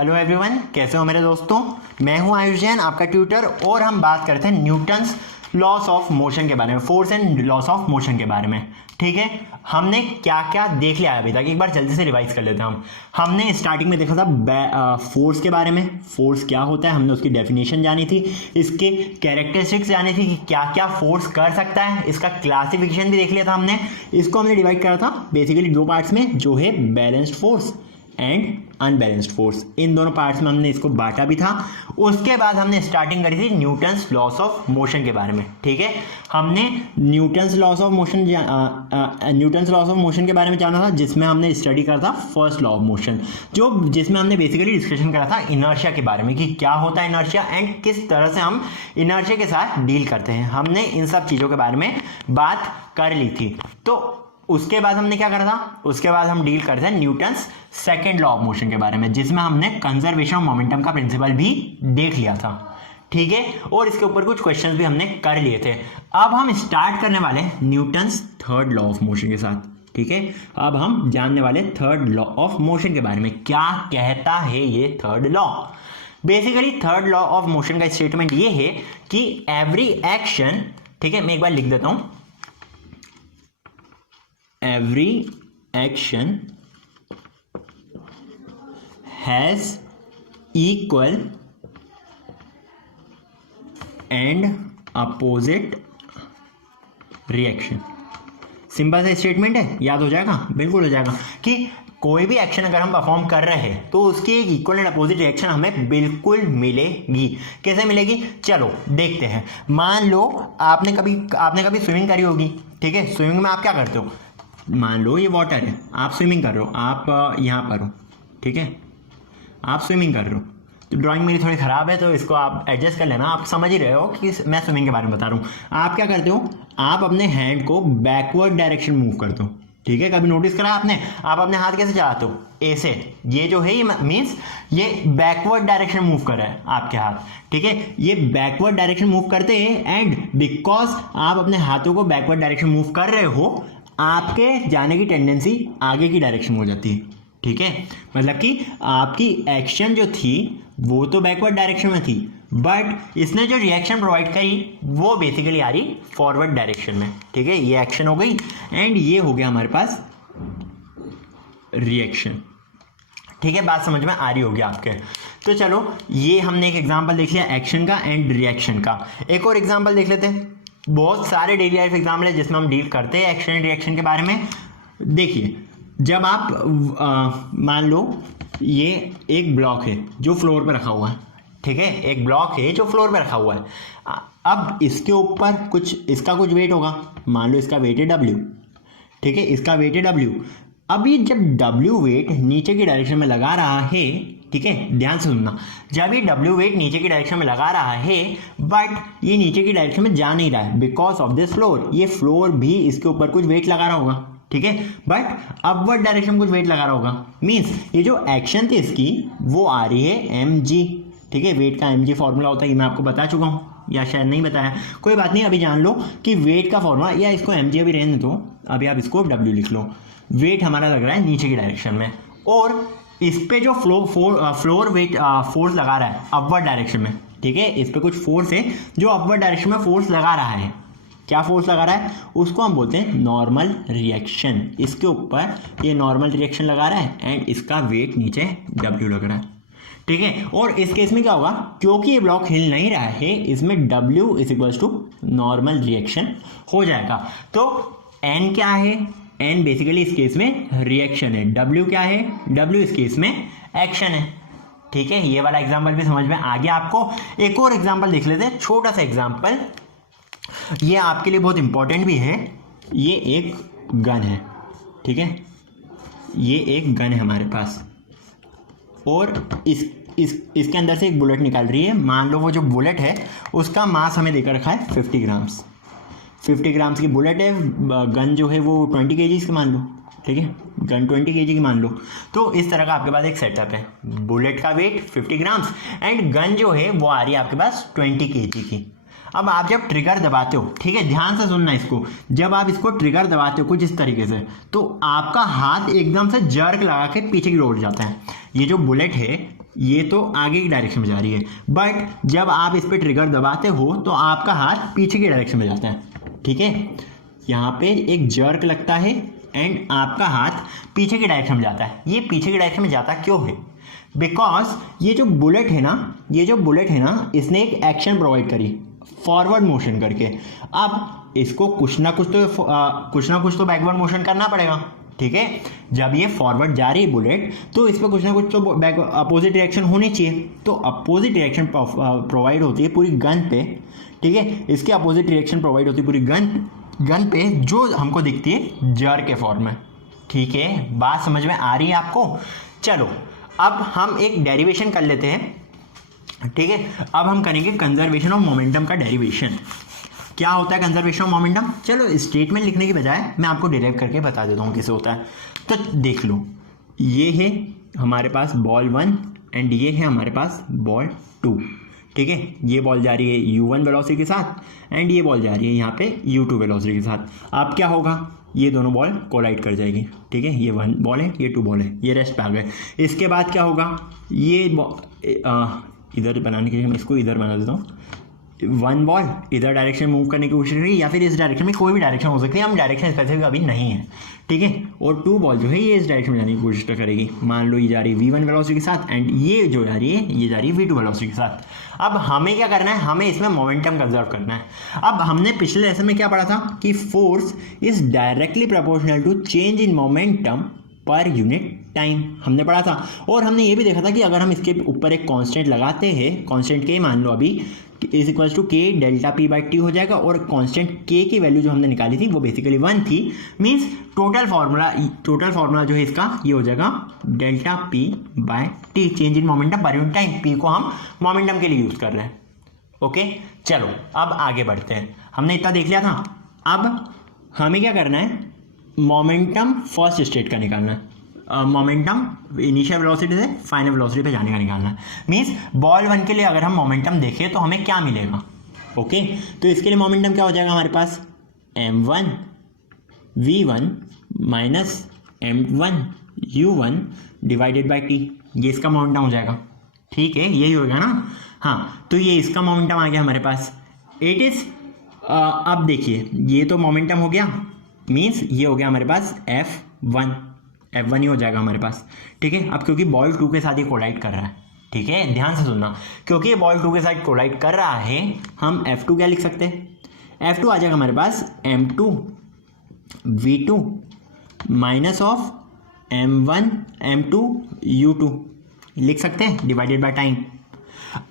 Hello everyone, कैसे हो मेरे दोस्तों। मैं हूं आयुष जैन, आपका ट्यूटर, और हम बात करते हैं न्यूटन्स लॉस ऑफ मोशन के बारे में, force and loss of motion के बारे में। ठीक है, हमने क्या क्या देख लिया है अभी तक, एक बार जल्दी से रिवाइज कर लेते हैं हमने स्टार्टिंग में देखा था फोर्स के बारे में। फोर्स क्या होता है, हमने उसकी डेफिनेशन जानी थी, इसके कैरेक्टरिस्टिक्स जानी थी कि क्या क्या फोर्स कर सकता है, इसका क्लासिफिकेशन भी देख लिया था हमने। इसको हमने डिवाइड करा था बेसिकली दो पार्ट्स में, जो है balanced force and unbalanced force. इन दोनों पार्ट्स में हमने इसको बांटा भी था। उसके बाद हमने स्टार्टिंग करी थी न्यूटन्स लॉस ऑफ मोशन के बारे में। ठीक है, हमने न्यूटन्स लॉस ऑफ मोशन के बारे में जाना था, जिसमें हमने स्टडी करा था फर्स्ट लॉ ऑफ मोशन, जिसमें हमने बेसिकली डिस्कशन करा था इनर्शिया के बारे में कि क्या होता है इनर्शिया एंड किस तरह से हम इनर्शिया के साथ डील करते हैं। हमने इन सब चीज़ों के बारे में बात कर ली थी। तो उसके बाद हमने क्या करा था, उसके बाद हम डील करते हैं Newton's second law of motion के बारे में, जिसमें हमने कंजर्वेशन ऑफ मोमेंटम का प्रिंसिपल भी देख लिया था। ठीक है, और इसके ऊपर कुछ क्वेश्चंस भी हमने कर लिए थे। अब हम स्टार्ट करने वाले Newton's third law of motion के साथ। ठीक है, अब हम जानने वाले थर्ड लॉ ऑफ मोशन के बारे में, क्या कहता है ये third law. Basically third law of motion का स्टेटमेंट ये है कि एवरी एक्शन, ठीक है मैं एक बार लिख देता हूं, every action has equal and opposite reaction। Simple सा स्टेटमेंट है, याद हो जाएगा, बिल्कुल हो जाएगा कि कोई भी एक्शन अगर हम परफॉर्म कर रहे हैं तो उसकी एक इक्वल एंड अपोजिट रिएक्शन हमें बिल्कुल मिलेगी। कैसे मिलेगी, चलो देखते हैं। मान लो आपने कभी स्विमिंग करी होगी। ठीक है, स्विमिंग में आप क्या करते हो, मान लो ये वाटर है, आप स्विमिंग कर रहे हो, आप यहाँ पर हो। ठीक है, आप स्विमिंग कर रहे हो, तो ड्राइंग मेरी थोड़ी ख़राब है तो इसको आप एडजस्ट कर लेना। आप समझ ही रहे हो कि मैं स्विमिंग के बारे में बता रहा हूँ। आप क्या करते हो, आप अपने हैंड को बैकवर्ड डायरेक्शन मूव करते हो। ठीक है, कभी नोटिस करा आपने, आप अपने हाथ कैसे चलाते हो, ऐसे। ये जो है ये मीन्स ये बैकवर्ड डायरेक्शन मूव कर रहा है आपके हाथ। ठीक है, ये बैकवर्ड डायरेक्शन मूव करते हैं एंड बिकॉज आप अपने हाथों को बैकवर्ड डायरेक्शन मूव कर रहे हो, आपके जाने की टेंडेंसी आगे की डायरेक्शन में हो जाती है। ठीक है, मतलब कि आपकी एक्शन जो थी वो तो बैकवर्ड डायरेक्शन में थी, बट इसने जो रिएक्शन प्रोवाइड करी वो बेसिकली आ रही फॉरवर्ड डायरेक्शन में। ठीक है, ये एक्शन हो गई एंड ये हो गया हमारे पास रिएक्शन। ठीक है, बात समझ में आ रही होगी आपके। तो चलो ये हमने एक एग्जांपल देख लिया एक्शन का एंड रिएक्शन का। एक और एग्जांपल देख लेते हैं। बहुत सारे डेली लाइफ एग्जाम्पल है जिसमें हम डील करते हैं एक्शन एंड रिएक्शन के बारे में। देखिए, जब आप मान लो ये एक ब्लॉक है जो फ्लोर पे रखा हुआ है। ठीक है, एक ब्लॉक है जो फ्लोर पे रखा हुआ है। अब इसके ऊपर इसका कुछ वेट होगा, मान लो इसका वेट है W। ठीक है, इसका वेट है W। अब ये जब W वेट नीचे की डायरेक्शन में लगा रहा है, ठीक है ध्यान से सुनना, जब ये W वेट नीचे की डायरेक्शन में लगा रहा है बट ये नीचे की डायरेक्शन में जा नहीं रहा है बिकॉज ऑफ दिस फ्लोर। ये फ्लोर भी इसके ऊपर कुछ वेट लगा रहा होगा। ठीक है, बट अपवर्ड डायरेक्शन में कुछ वेट लगा रहा होगा। मीन्स ये जो एक्शन थी इसकी वो आ रही है mg। ठीक है, वेट का mg फॉर्मूला होता है, ये मैं आपको बता चुका हूँ या शायद नहीं बताया, कोई बात नहीं, अभी जान लो कि वेट का फॉर्मूला, या इसको mg अभी रहने दो, अभी आप इसको w लिख लो। वेट हमारा लग रहा है नीचे की डायरेक्शन में और इस पे जो फ्लोर वेट फोर्स लगा रहा है अपवर्ड डायरेक्शन में। ठीक है, इस पे कुछ फोर्स है जो अपवर्ड डायरेक्शन में फोर्स लगा रहा है। क्या फोर्स लगा रहा है, उसको हम बोलते हैं नॉर्मल रिएक्शन। इसके ऊपर ये नॉर्मल रिएक्शन लगा रहा है एंड इसका वेट नीचे W लग रहा है। ठीक है, और इस केस में क्या होगा, क्योंकि ये ब्लॉक हिल नहीं रहा है, इसमें W = नॉर्मल रिएक्शन हो जाएगा। तो N क्या है, N बेसिकली इस केस में रिएक्शन है, W क्या है, W इस केस में एक्शन है। ठीक है, ये वाला एग्जांपल भी समझ में आ गया आपको। एक और एग्जांपल देख लेते हैं, छोटा सा एग्जांपल, ये आपके लिए बहुत इंपॉर्टेंट भी है। ये एक गन है। ठीक है, ये एक गन है हमारे पास और इसके अंदर से एक बुलेट निकल रही है। मान लो वो जो बुलेट है उसका मास हमें देकर रखा है 50 ग्राम्स। 50 ग्राम्स की बुलेट है, गन जो है वो 20 kg की मान लो। ठीक है, गन 20 kg की मान लो। तो इस तरह का आपके पास एक सेटअप है, बुलेट का वेट 50 ग्राम्स एंड गन जो है वो आ रही है आपके पास 20 kg की। अब आप जब ट्रिगर दबाते हो, ठीक है ध्यान से सुनना इसको, जब आप इसको ट्रिगर दबाते हो कुछ इस तरीके से, तो आपका हाथ एकदम से जर्क लगा के पीछे की ओर जाता है। ये जो बुलेट है ये तो आगे की डायरेक्शन में जा रही है, बट जब आप इस पर ट्रिगर दबाते हो तो आपका हाथ पीछे की डायरेक्शन में जाता है, ठीक है। यहाँ पे एक जर्क लगता है एंड आपका हाथ पीछे की डायरेक्शन में जाता है। ये पीछे की डायरेक्शन में जाता क्यों है? बिकॉज ये जो बुलेट है ना, इसने एक एक्शन प्रोवाइड करी फॉरवर्ड मोशन करके। अब इसको कुछ ना कुछ तो बैकवर्ड मोशन करना पड़ेगा, ठीक है। जब ये फॉरवर्ड जा रही है बुलेट, तो इस पर कुछ ना कुछ तो अपोजिट डायरेक्शन होनी चाहिए। तो अपोजिट डायरेक्शन प्रोवाइड होती है पूरी गन पे, ठीक है। इसके अपोजिट डायरेक्शन प्रोवाइड होती है पूरी गन पे, जो हमको दिखती है जर के फॉर्म में, ठीक है। बात समझ में आ रही है आपको? चलो अब हम एक डेरिवेशन कर लेते हैं, ठीक है। अब हम करेंगे कंजर्वेशन ऑफ मोमेंटम का डेरिवेशन। क्या होता है कंजर्वेशन ऑफ मोमेंटम? चलो स्टेटमेंट लिखने की बजाय मैं आपको डिराइव करके बता देता हूँ कैसे होता है। तो देख लो, ये है हमारे पास बॉल 1 एंड ये है हमारे पास बॉल 2, ठीक है। ये बॉल जा रही है u1 वेलोसिटी के साथ एंड ये बॉल जा रही है यहाँ पे u2 वेलोसिटी के साथ। अब क्या होगा, ये दोनों बॉल कोलाइड कर जाएगी, ठीक है। ये 1 बॉल है, ये 2 बॉल है, ये रेस्ट पे आ गए। इसके बाद क्या होगा, ये इधर बनाने के लिए मैं इसको इधर बना देता हूँ। 1 बॉल इधर डायरेक्शन मूव करने की कोशिश करेगी या फिर इस डायरेक्शन में, कोई भी डायरेक्शन हो सकती है, हम डायरेक्शन स्पेसिफिक अभी नहीं है, ठीक है। और 2 बॉल जो है ये इस डायरेक्शन में जाने की कोशिश करेगी। मान लो ये जा रही है v1 वेलोसिटी के साथ एंड ये जो जा रही है ये जा रही है v2 वेलोसिटी के साथ। अब हमें क्या करना है, हमें इसमें मोमेंटम कंजर्व करना है। अब हमने पिछले लेसन में क्या पढ़ा था कि force is directly proportional to change in momentum per unit time, हमने पढ़ा था। और हमने ये भी देखा था कि अगर हम इसके ऊपर एक कांस्टेंट लगाते हैं, कांस्टेंट के मान लो अभी इज इक्वल्स टू के डेल्टा पी बाई टी हो जाएगा, और कांस्टेंट के की वैल्यू जो हमने निकाली थी वो बेसिकली 1 थी। मींस टोटल फार्मूला जो है इसका ये हो जाएगा delta P by T, change in momentum per unit time. P को हम मोमेंटम के लिए यूज कर रहे हैं, ओके। चलो अब आगे बढ़ते हैं, हमने इतना देख लिया था। अब हमें क्या करना है, मोमेंटम फर्स्ट स्टेट का निकालना है। मोमेंटम इनिशियल वेलोसिटी से फाइनल वेलोसिटी पे जाने का निकालना है। मींस बॉल 1 के लिए अगर हम मोमेंटम देखें तो हमें क्या मिलेगा, ओके। तो इसके लिए मोमेंटम क्या हो जाएगा हमारे पास, m1 v1 minus m1 u1 divided by T, ये इसका मोमेंटम हो जाएगा, ठीक है। यही होगा ना, हाँ। तो ये इसका मोमेंटम आ गया हमारे पास। इट इज अब देखिए, ये तो मोमेंटम हो गया, मीन्स ये हो गया हमारे पास F1 ही हो जाएगा हमारे पास, ठीक है। अब क्योंकि बॉल 2 के साथ ही कोलाइड कर रहा है, ठीक है, ध्यान से सुनना, क्योंकि ये बॉल 2 के साथ कोलाइड कर रहा है, हम F2 क्या लिख सकते हैं, F2 आ जाएगा हमारे पास m2 v2 minus of m1 m2 u2 लिख सकते हैं, डिवाइडेड बाय टाइम।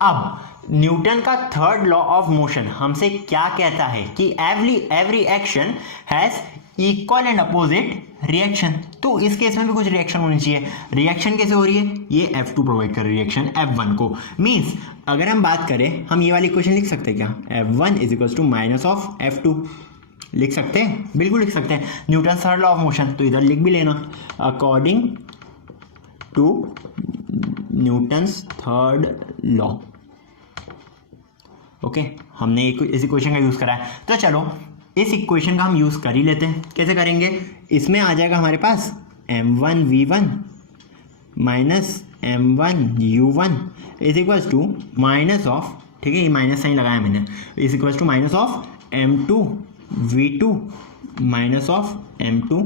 अब न्यूटन का थर्ड लॉ ऑफ मोशन हमसे क्या कहता है कि every action has equal and opposite reaction. तो इस केस में भी कुछ रिएक्शन होनी चाहिए। रिएक्शन कैसे हो रही है, ये F2 प्रोवाइड कर रिएक्शन F1 को। मींस अगर हम बात करें, हम ये वाली इक्वेशन लिख सकते हैं क्या, F1 is equal to minus of F2 लिख सकते हैं, बिल्कुल लिख सकते हैं। Newton third law of motion तो इधर लिख भी लेना, according to Newton's third law, okay. हमने इस इक्वेशन का यूज करा है, तो चलो इस इक्वेशन का हम यूज कर ही लेते हैं। कैसे करेंगे, इसमें आ जाएगा हमारे पास m1 v1 minus m1 u1 is equals to minus of, ठीक है, ये माइनस साइन लगाया मैंने, is equals to minus of m2 v2 minus of m2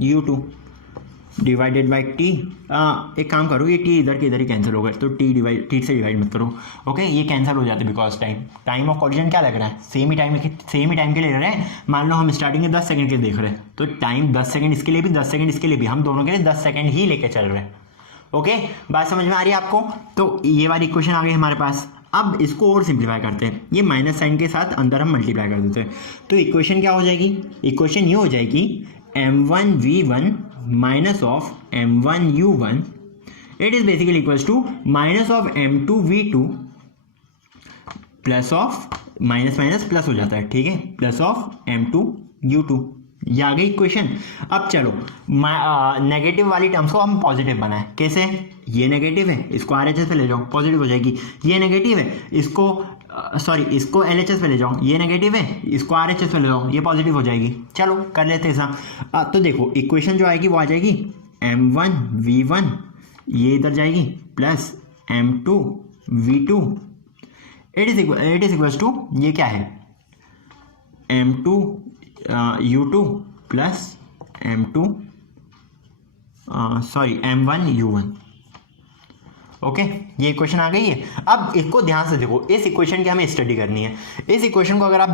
u2 divided by T. एक काम करो, ये टी इधर के इधर ही कैंसिल हो गए, तो टी से डिवाइड मत करो, ओके। ये कैंसिल हो जाते बिकॉज टाइम ऑफ कोलिजन क्या लग रहा है, सेम ही टाइम के ले रहे हैं। मान लो हम स्टार्टिंग में 10 सेकंड के देख रहे हैं, तो टाइम 10 सेकंड इसके लिए भी, 10 सेकंड इसके लिए भी, हम दोनों के लिए 10 सेकंड ही लेके चल रहे हैं, ओके। बात समझ में आ रही है आपको? तो ये वाली इक्वेशन आ गई हमारे पास। अब इसको और सिंप्लीफाई करते हैं, ये माइनस साइन के साथ अंदर हम मल्टीप्लाई कर देते हैं, तो इक्वेशन क्या हो जाएगी, इक्वेशन ये हो जाएगी m1 v1 minus of m1 u1 it is basically equals to minus of m2 v2 plus of minus minus plus हो जाता है, ठीक है, प्लस ऑफ m2 u2। ये आ गई इक्वेशन। अब चलो नेगेटिव वाली टर्म्स को हम पॉजिटिव बनाएं। कैसे, ये नेगेटिव है, इसको RHS पे ले जाओ, पॉजिटिव हो जाएगी। ये नेगेटिव है, इसको इसको LHS पे ले जाओ, ये नेगेटिव है, इसको RHS पे ले जाओ, ये पॉजिटिव हो जाएगी। चलो कर लेते हैं ऐसा। तो देखो इक्वेशन जो आएगी वो आ जाएगी m1 v1, ये इधर जाएगी, plus m2v2 it is equals to, ये क्या है, m2u2 प्लस m1u1। ओके, ये इक्वेशन आ गई है। अब इसको ध्यान से देखो, इस इक्वेशन की हमें स्टडी करनी है। इस इक्वेशन को अगर आप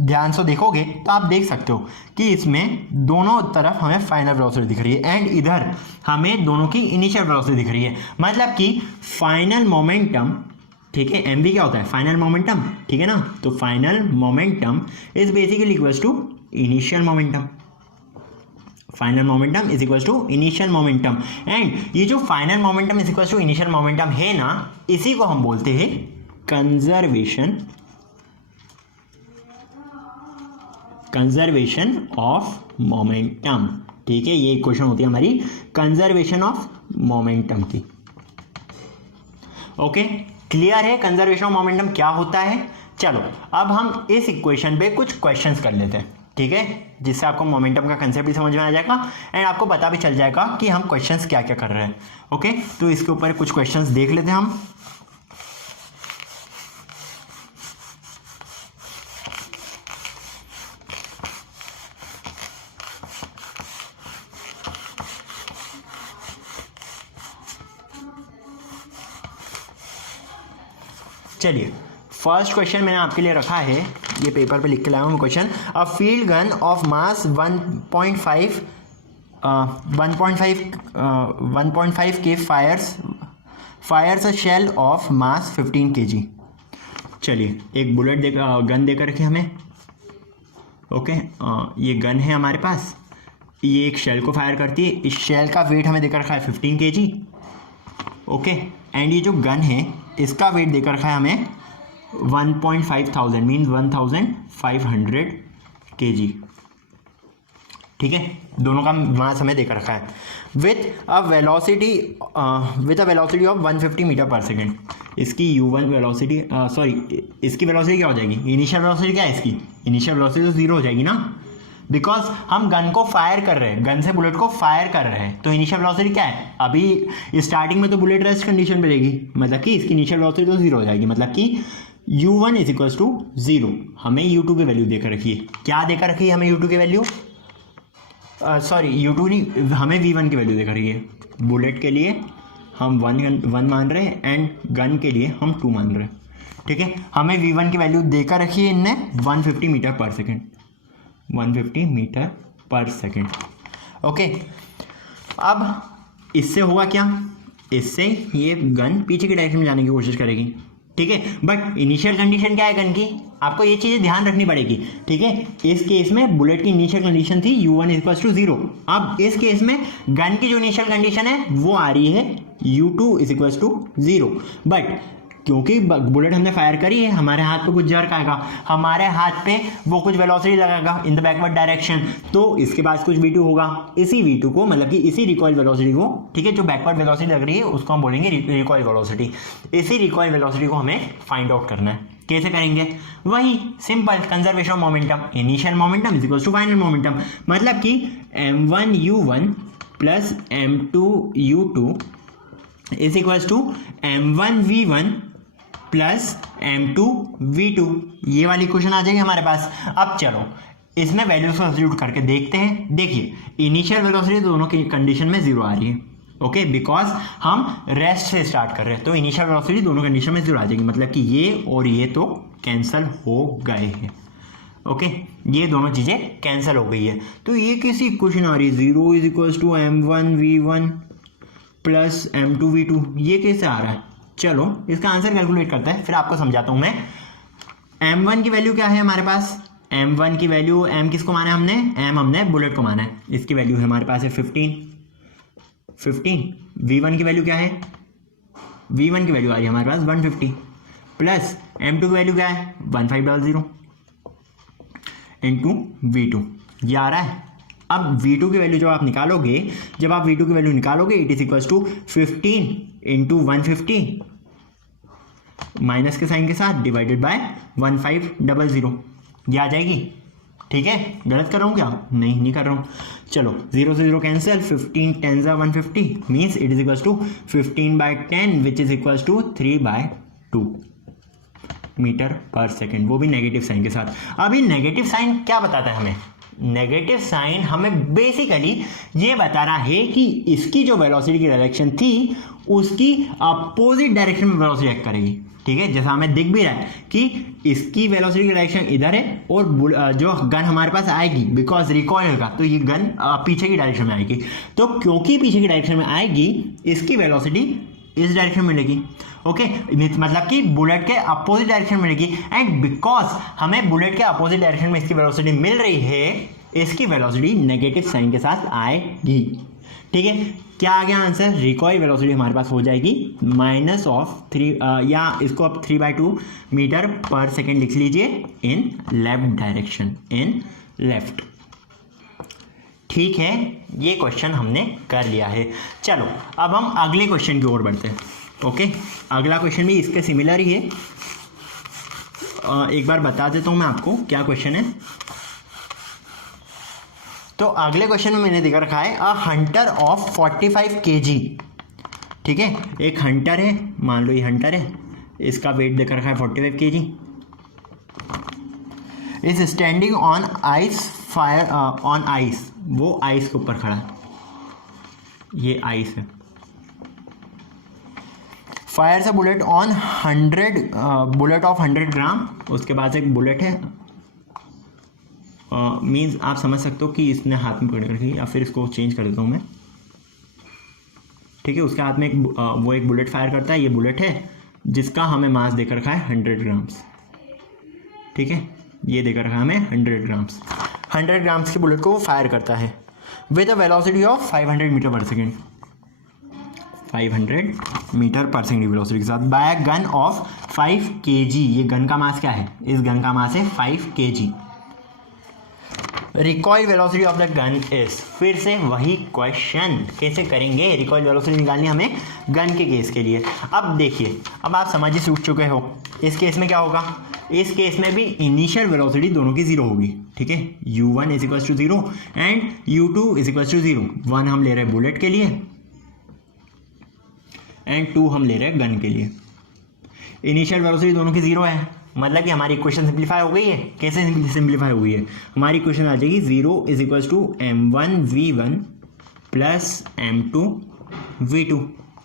ध्यान से देखोगे तो आप देख सकते हो कि इसमें दोनों तरफ हमें फाइनल वेलोसिटी दिख रही है एंड इधर हमें दोनों की इनिशियल वेलोसिटी दिख रही है। मतलब कि फाइनल मोमेंटम, ठीक है, एम वी क्या होता है, फाइनल मोमेंटम, ठीक है ना। तो final momentum is basically equals to initial momentum. Final momentum is equals to initial momentum and ये जो final momentum is equals to initial momentum है ना, इसी को हम बोलते हैं कंजर्वेशन ऑफ मोमेंटम। ठीक है, ये इक्वेशन होती है हमारी कंजर्वेशन ऑफ मोमेंटम की। ओके, क्लियर है कंजर्वेशन ऑफ मोमेंटम क्या होता है। चलो अब हम इस इक्वेशन पे कुछ क्वेश्चंस कर लेते हैं, ठीक है, जिससे आपको मोमेंटम का कंसेप्ट भी समझ में आ जाएगा एंड आपको पता भी चल जाएगा कि हम क्वेश्चंस क्या क्या कर रहे हैं। ओके, तो इसके ऊपर कुछ क्वेश्चंस देख लेते हैं हम। चलिए, फर्स्ट क्वेश्चन मैंने आपके लिए रखा है, ये पेपर पे लिख के लाया हूँ question. A field gun of mass 1.5 के fires a shell of mass 15 kg। चलिए, एक बुलेट गन देकर रखी हमें। ओके, ये गन है हमारे पास, ये एक शेल को फायर करती है। इस शेल का वेट हमें देकर रखा है 15 kg। ओके, एंड ये जो गन है इसका वेट देकर रखा है हमें 1,500 मीन्स 1,500 kg। ठीक है, दोनों का मास हमें देकर रखा है with a velocity of 150 metre per second. इसकी u1 वेलोसिटी इसकी वेलोसिटी क्या हो जाएगी, इनिशियल वेलोसिटी क्या है इसकी, इनिशियल वेलोसिटी तो जीरो हो जाएगी ना, बिकॉज हम गन को फायर कर रहे हैं, गन से बुलेट को फायर कर रहे हैं। तो इनिशियल वेलोसिटी क्या है, अभी स्टार्टिंग में तो बुलेट रेस्ट कंडीशन पे रहेगी, मतलब कि इसकी इनिशियल वेलोसिटी तो जीरो हो जाएगी। मतलब कि u1 is equals to zero. हमें u2 की वैल्यू देकर रखी है, क्या देकर रखी है हमें u2 की वैल्यू, u2 नहीं, हमें v1 की वैल्यू देकर रखी है। बुलेट के लिए हम 1 मान रहे हैं एंड गन के लिए हम 2 मान रहे हैं। ठीक है, हमें v1 की वैल्यू देकर रखी है इनने 150 metre per second, 150 metre per second. Okay, अब इससे होगा क्या, इससे ये गन पीछे की डायरेक्शन में जाने की कोशिश करेगी। ठीक है, बट इनिशियल कंडीशन क्या है गन की, आपको ये चीज़ें ध्यान रखनी पड़ेगी। ठीक है, इस केस में बुलेट की इनिशियल कंडीशन थी u1 इक्वल्स टू जीरो। अब इस केस में गन की जो इनिशियल कंडीशन है वो आ रही है u2 is equals to zero. But क्योंकि बुलेट हमने फायर करी है, हमारे हाथ पे कुछ जर्क आएगा, हमारे हाथ पे वो कुछ वेलोसिटी लगाएगा इन द बैकवर्ड डायरेक्शन, तो इसके पास कुछ v2 होगा। इसी v2 को, मतलब कि इसी रिकॉइल वेलोसिटी को, ठीक है, जो बैकवर्ड वेलोसिटी लग रही है उसको हम बोलेंगे रिकॉइल वेलोसिटी। इसी रिकॉइल वेलोसिटी को हमें फाइंड आउट करना है। कैसे करेंगे, वही simple conservation of momentum, initial momentum is equal to final momentum. मतलब कि m1u1 plus m2u2 is equal to m1v1 plus m2v2। ये वाली क्वेश्चन आ जाएगी हमारे पास। अब चलो इसमें वैल्यू सब्स्टिट्यूट करके देखते हैं। देखिए, इनिशियल वेलोसिटी दोनों की कंडीशन में जीरो आ रही है। ओके, बिकॉज हम रेस्ट से स्टार्ट कर रहे हैं, तो इनिशियल वेलोसिटी दोनों कंडीशन में जीरो आ जाएगी। मतलब कि ये और ये तो कैंसिल हो गए हैं। ओके, ये दोनों चीज़ें कैंसिल हो गई है। तो ये किसी क्वेश्चन आ रही है, zero is equals to m1v1 plus m2v2। ये कैसे आ रहा है, चलो इसका आंसर कैलकुलेट करते हैं, फिर आपको समझाता हूँ मैं। m1 की वैल्यू क्या है हमारे पास, m1 की वैल्यू, m किसको माना है हमने, m हमने बुलेट को माना है, इसकी वैल्यू है हमारे पास है 15। v1 की वैल्यू क्या है, v1 की वैल्यू आ रही है हमारे पास 150 प्लस m2 की वैल्यू क्या है 1500 इंटू v2, ये आ रहा है। अब v2 की वैल्यू जब आप निकालोगे, it is equals to 15 into 150 minus के साइन के साथ डिवाइडेड बाय 1500, ये आ जाएगी। ठीक है, गलत कर रहा हूँ क्या? नहीं कर रहा हूँ। चलो 0 से 0 cancel, 15 10 150 means it is equals to 15/10 which is equals to 3/2 metre per second, वो भी नेगेटिव साइन के साथ। अभी नेगेटिव साइन क्या बताता है हमें? नेगेटिव साइन हमें बेसिकली ये बता रहा है कि इसकी जो वेलोसिटी की डायरेक्शन थी उसकी अपोजिट डायरेक्शन में वेलोसिटी एक्ट करेगी। ठीक है, जैसा हमें दिख भी रहा है कि इसकी वेलोसिटी की डायरेक्शन इधर है और जो गन हमारे पास आएगी बिकॉज रिकॉइल का, तो ये गन पीछे की डायरेक्शन में आएगी। तो क्योंकि पीछे की डायरेक्शन में आएगी इसकी वेलोसिटी इस डायरेक्शन में मिलेगी। ओके, मतलब कि बुलेट के अपोजिट डायरेक्शन में मिलेगी। एंड बिकॉज हमें बुलेट के अपोजिट डायरेक्शन में इसकी वेलोसिटी मिल रही है, इसकी वेलोसिटी नेगेटिव साइन के साथ आएगी। ठीक है, क्या आ गया आंसर? रिकॉइल वेलोसिटी हमारे पास हो जाएगी -3 या इसको अब 3/2 मीटर पर सेकेंड लिख लीजिए in left direction, in left. ठीक है, ये क्वेश्चन हमने कर लिया है। चलो अब हम अगले क्वेश्चन की ओर बढ़ते हैं। ओके, अगला क्वेश्चन भी इसके सिमिलर ही है। एक बार बता देता हूँ मैं आपको क्या क्वेश्चन है। तो अगले क्वेश्चन में मैंने दिख रखा है अ हंटर ऑफ 45 kg। ठीक है, एक हंटर है, मान लो ये हंटर है, इसका वेट दिख रखा है 45 kg, is standing on ice fire on ice, वो आइस के ऊपर खड़ा है, ये आइस है। फायर से बुलेट ऑन 100 बुलेट ऑफ 100 ग्राम, उसके बाद एक बुलेट है, मीन्स आप समझ सकते हो कि इसने हाथ में पकड़ रखी, या फिर इसको चेंज कर देता हूँ मैं। ठीक है, उसके हाथ में वो एक बुलेट फायर करता है, ये बुलेट है जिसका हमें मास देकर रखा है 100 ग्राम्स। ठीक है, ये देकर रखा है हमें 100 ग्राम्स। 100 ग्राम्स की बुलेट को वो फायर करता है with a velocity of 500 metre per second, 500 metre per second की वेलोसिटी के साथ, by a gun of 5 kg। ये गन का मास क्या है? इस गन का मास है 5 kg। Recoil velocity of the gun is, फिर से वही क्वेश्चन, कैसे करेंगे? रिकॉइल वेलोसिटी निकालनी हमें गन के केस के लिए। अब देखिए, अब आप समझ ही सूझ चुके हो इस केस में क्या होगा। इस केस में भी इनिशियल वेलोसिटी दोनों की 0 होगी। ठीक है, u1 is equal to 0 and u2 is equal to 0। 1 हम ले रहे हैं बुलेट के लिए एंड 2 हम ले रहे हैं गन के लिए। इनिशियल वेलोसिटी दोनों की 0 है, मतलब कि हमारी इक्वेशन सिंप्लीफाई हो गई है। कैसे सिंप्लीफाई हो गई है? हमारी इक्वेशन आ जाएगी 0 is equal to m1v1 plus m2v2।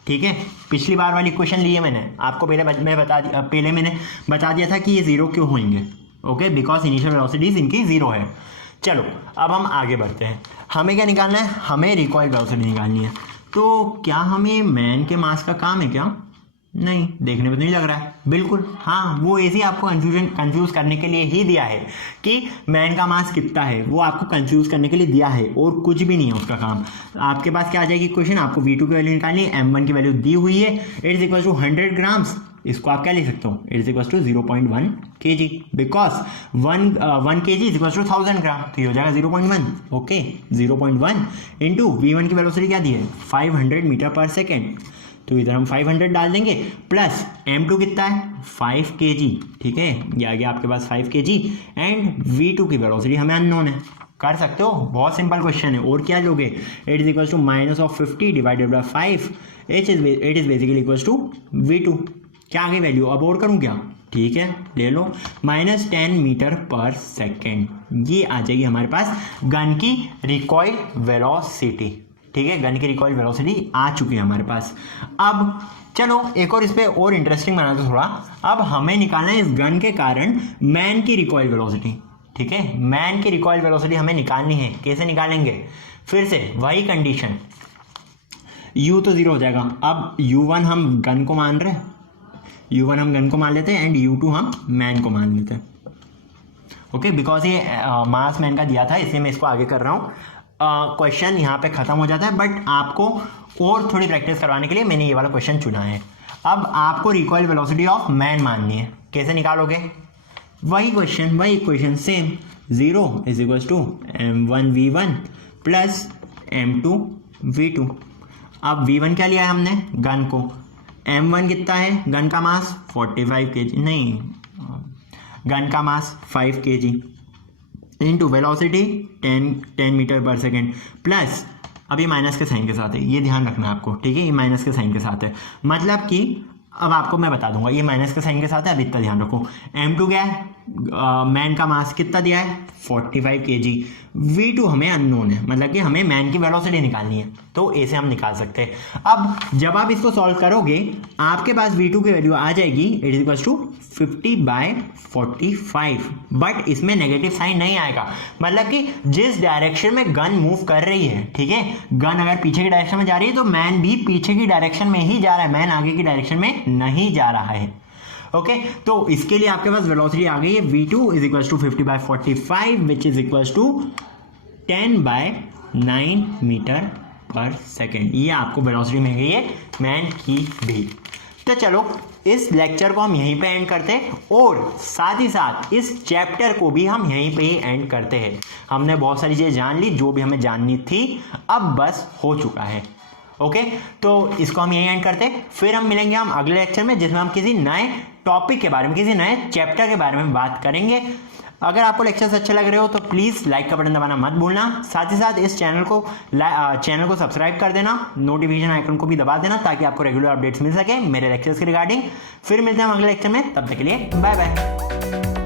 ठीक है, पिछली बार वाली इक्वेशन ली है मैंने आपको, पहले मैंने बता दिया था कि ये 0 क्यों होंगे। ओके, बिकॉज इनिशियल वेलोसिटीज इनकी 0 है। चलो अब हम आगे बढ़ते हैं। हमें क्या निकालना है? हमें रिकॉइल वेलोसिटी निकालनी है। तो क्या हमें मैन के मास का काम है क्या? नहीं, देखने में तो नहीं लग रहा है। बिल्कुल हाँ, वो ऐसे ही आपको कंफ्यूज करने के लिए ही दिया है कि मैन का मास कितना है, वो आपको कंफ्यूज करने के लिए दिया है और कुछ भी नहीं है उसका काम। आपके पास क्या आ जाएगी क्वेश्चन, आपको v2 की वैल्यू निकालनी है, m1 की वैल्यू दी हुई है, it is equal to 100 grams. इसको आप क्या लिख सकते हो? It is equal to 0.1 kg, because 1 kg is equal to 1000 gram, तो ये हो जाएगा 0.1। ओके, 0.1 इंटू v1 की वेलोसिटी क्या दी है? 500 मीटर पर सेकेंड, तो इधर हम 500 डाल देंगे, प्लस m2 कितना है? 5 kg। ठीक है, ये आ गया आपके पास 5 kg एंड v2 की वेलोसिटी हमें अननोन है। कर सकते हो, बहुत सिंपल क्वेश्चन है। और क्या लोगे? It is equal to -50 divided by 5, it is basically equal to v2। क्या आ गई वैल्यू? अब और करूँ क्या? ठीक है, ले लो, -10 मीटर पर सेकेंड। ये आ जाएगी हमारे पास गन की रिकॉइल वेलोसिटी। ठीक है, गन की रिकॉइल वेलोसिटी आ चुकी है हमारे पास। अब चलो एक और इस पर और इंटरेस्टिंग बना दो थोड़ा। अब हमें निकालना है इस गन के कारण मैन की रिकॉइल वेलोसिटी। ठीक है, मैन की रिकॉइल वेलोसिटी हमें निकालनी है। कैसे निकालेंगे? फिर से वही कंडीशन, u तो 0 हो जाएगा। अब u1 हम गन को मान रहे हैं, u1 हम गन को मान लेते हैं एंड u2 हम मैन को मान लेते हैं। ओके, बिकॉज ये मास मैन का दिया था इसलिए मैं इसको आगे कर रहा हूँ। क्वेश्चन यहाँ पे ख़त्म हो जाता है, बट आपको और थोड़ी प्रैक्टिस करवाने के लिए मैंने ये वाला क्वेश्चन चुना है। अब आपको रिकॉइल वेलोसिटी ऑफ मैन माननी है। कैसे निकालोगे? वही question same, 0 is equal to m1v1 plus m2v2। अब v1 क्या लिया है हमने? गन को। m1 कितना है? गन का मास 45 kg, नहीं, गन का मास 5 kg into velocity 10 metre per second plus, अब ये माइनस के साइन के साथ है, ये ध्यान रखना है आपको, ठीक है, ये माइनस के साइन के साथ है, मतलब कि अब आपको मैं बता दूंगा, ये माइनस के साइन के साथ है, अब इतना ध्यान रखो। m2 क्या है, मैन का मास कितना दिया है 45 kg, v2 हमें अननोन है, मतलब कि हमें मैन की वेलोसिटी निकालनी है, तो ए से हम निकाल सकते हैं। अब जब आप इसको सॉल्व करोगे आपके पास v2 की वैल्यू आ जाएगी, it is equal to 50/45, but इसमें नेगेटिव साइन नहीं आएगा, मतलब कि जिस डायरेक्शन में गन मूव कर रही है, ठीक है, गन अगर पीछे की डायरेक्शन में जा रही है तो मैन भी पीछे की डायरेक्शन में ही जा रहा है, मैन आगे की डायरेक्शन में नहीं जा रहा है। ओके, तो इसके लिए आपके पास वेलोसिटी आ गई है v2 is equal to 50/45 which is equal to 10/9 metre per second, ये आपको वेलोसिटी मिल गई है मैन की भी। तो चलो इस लेक्चर को हम यहीं पे एंड करते हैं और साथ ही साथ इस चैप्टर को भी हम यहीं पे ही एंड करते हैं। हमने बहुत सारी चीज़ें जान ली जो भी हमें जाननी थी, अब बस हो चुका है। ओके, तो इसको हम यहीं एंड करते हैं, फिर हम मिलेंगे हम अगले लेक्चर में जिसमें हम किसी नए टॉपिक के बारे में, किसी नए चैप्टर के बारे में बात करेंगे। अगर आपको लेक्चर्स अच्छे लग रहे हो तो प्लीज़ लाइक का बटन दबाना मत भूलना, साथ ही साथ इस चैनल को सब्सक्राइब कर देना, नोटिफिकेशन आइकन को भी दबा देना ताकि आपको रेगुलर अपडेट्स मिल सके मेरे लेक्चर्स के रिगार्डिंग। फिर मिलते हैं हम अगले लेक्चर में, तब तक के लिए बाय बाय।